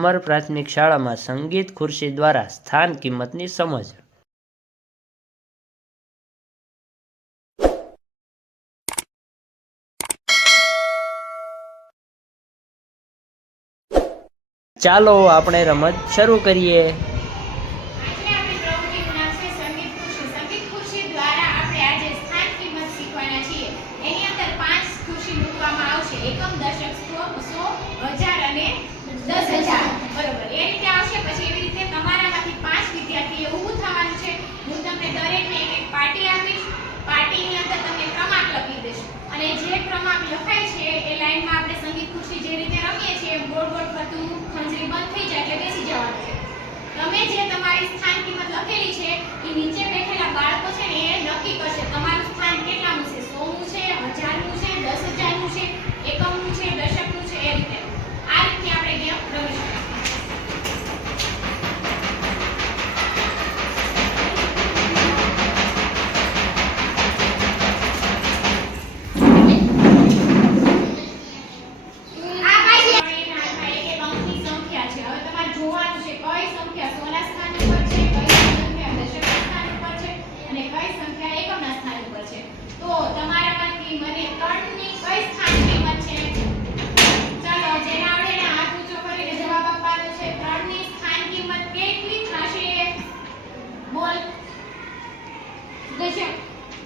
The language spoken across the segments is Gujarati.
અમર પ્રાથમિક શાળામાં સંગીત ખુરશી દ્વારા સ્થાન કિંમતની સમજ. ચાલો આપણે રમત શરૂ કરીએ. એકમ, દશક, 100, 1000 અને 10,000 બરોબર એ રીતે આવશે. પછી એવી રીતે તમારામાંથી 5 વિદ્યાર્થીઓ ઊભું થવાનું છે. હું તમને દરેકને એક પાર્ટી આપીશ. પાર્ટીની અંદર તમને ક્રમાંક લખી દઈશ અને જે ક્રમાંક લખાય છે એ લાઈનમાં આપણે સંગીત ખુરશી જે રીતે રમીએ છીએ એમ ગોળ ગોળ ફરતું ખંજરી બંધ થઈ જાય એટલે બેસી જવાનું છે. તમે જે તમારી સ્થાન કિંમત લખેલી છે એ નીચે બેઠેલા બાળકો છે ને એ નક્કી કરશે તમારું સ્થાન કેટલાનું છે, 100નું છે, 1000નું છે, 10,000નું છે, એકમનું છે, દશકનું છે. એ રીતે આ રીતે આપણે ગેમ રમીશું.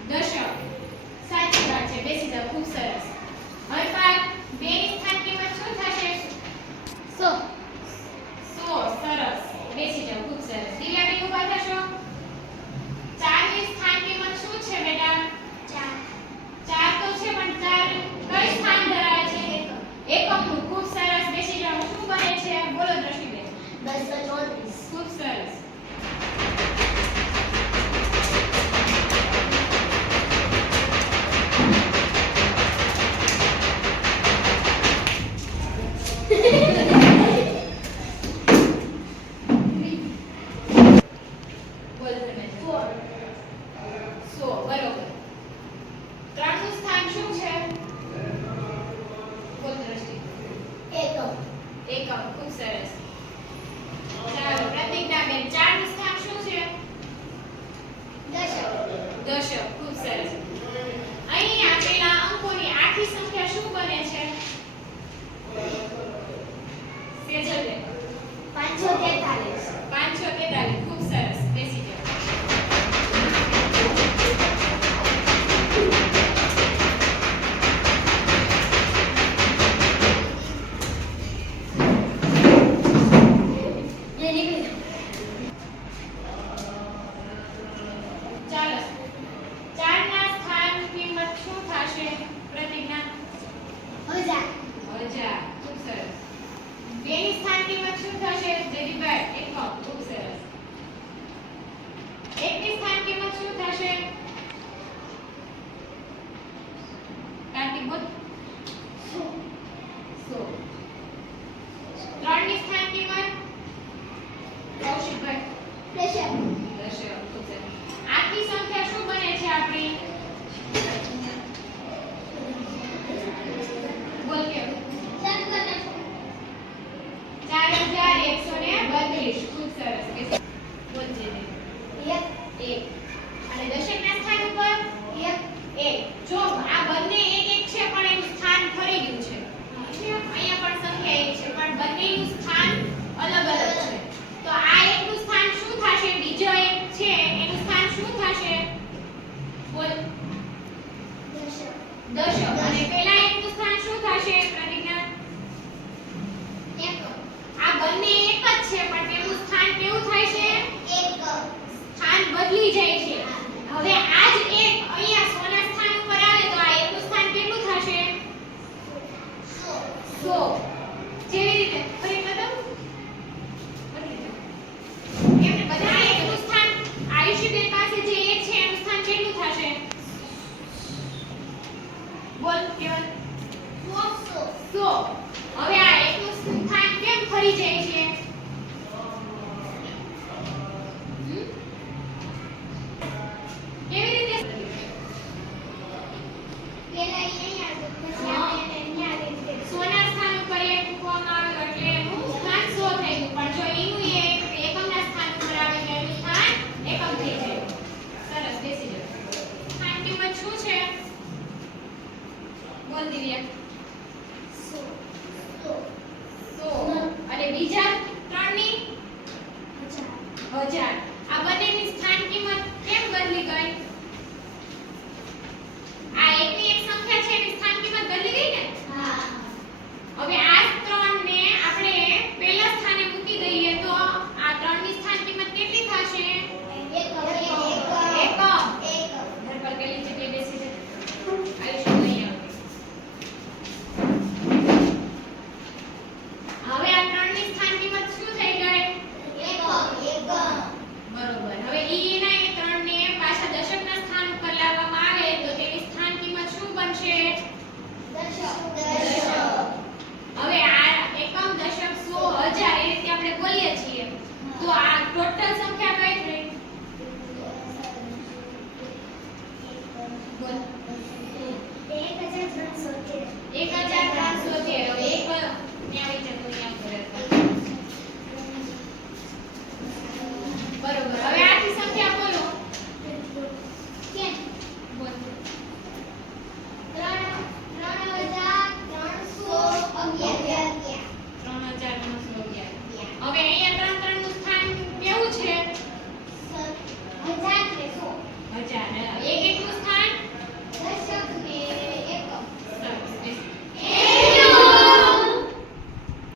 દશક સાચી વાત છે. બેસી જાઓ. ખૂબ સરસ. હવે પાક 2 ની સ્થાન કિંમત શું થશે? 100. 100 સરસ. બેસી જાઓ. ખૂબ સરસ. દિવ્યાબેન ઊભા થશો. 4 ની સ્થાન કિંમત શું છે બેટા? 4 તો છે પણ 4 કઈ સ્થાન ધરાવે છે? એકમનું. ખૂબ સરસ. બેસી જાઓ. શું બને છે? બોલો દ્રષ્ટિબેન. 10,34. ખૂબ સરસ. એકમ. ખૂબ સરસ. ચાલો પ્રતિજ્ઞાબેન 4 નું સ્થાન શું છે? દશક. દશક. ખૂબ સરસ. અહીં આપેલા અંકોની આખી સંખ્યા શું બને છે? સેજલબેન 543. 543. ખૂબ સરસ. બેસી જાઓ. આખી સંખ્યા શું બને છે આપણી? બોલ કે 4132. ખૂબ સરસ. બોલ જે 1 અને દશકના સ્થાન ઉપર 1. જો આ બંને 1 છે પણ એનું સ્થાન ફરી ગયું છે. અહીંયા પણ સંખ્યા 1 છે પણ બંનેનું સ્થાન અલગ અલગ છે. તો આ એકનું સ્થાન શું થશે? બીજો એક છે એનું સ્થાન શું થશે? બોલ. દશક. અને પેલા એકનું સ્થાન શું થશે? પ્રતિજ્ઞા. આ બંને એક જ છે પણ તેનું સ્થાન કેવું થાય છે? સ્થાન બદલી જાય છે. હવે આ જ એક અહીંયા 100 ના સ્થાન ઉપર આવે તો આ એકનું સ્થાન કેટલું થશે? 100. જેવી રીતે ફરી બતાવું. એમને બધા એકનું સ્થાન આયુષીબેન પાસે જે એક છે એનું સ્થાન કેટલું થશે? બોલ કેવલ. 100. હવે આ એકનું સ્થાન કેમ ફરી જાય છે? કેવી રીતે? બીજા ત્રણની 1000 આ બંનેની સ્થાન કિંમત કેમ બદલી ગઈ આ એકની એક સંખ્યા છે એની સ્થાન કિંમત બદલી ગઈ ને હવે આ 3 ને આપણે પહેલા સ્થાને મૂકી દઈએ તો આ 3 ની સ્થાન કિંમત કેટલી થશે એકમ ધરપર કેટલી જગ્યાએ બેસી છે આયુષ્ય નહીં આવે હવે આ 3 ની સ્થાન કિંમત શું થઈ ગઈ બરોબર હવે ઈ ના એ 3 ને પાછા દશકના સ્થાન ઉપર લાવવામાં આવે તો તેની સ્થાન કિંમત શું બનશે હવે આ એકમ દશક 100 1000 એ રીતે આપણે બોલીએ છીએ તો આ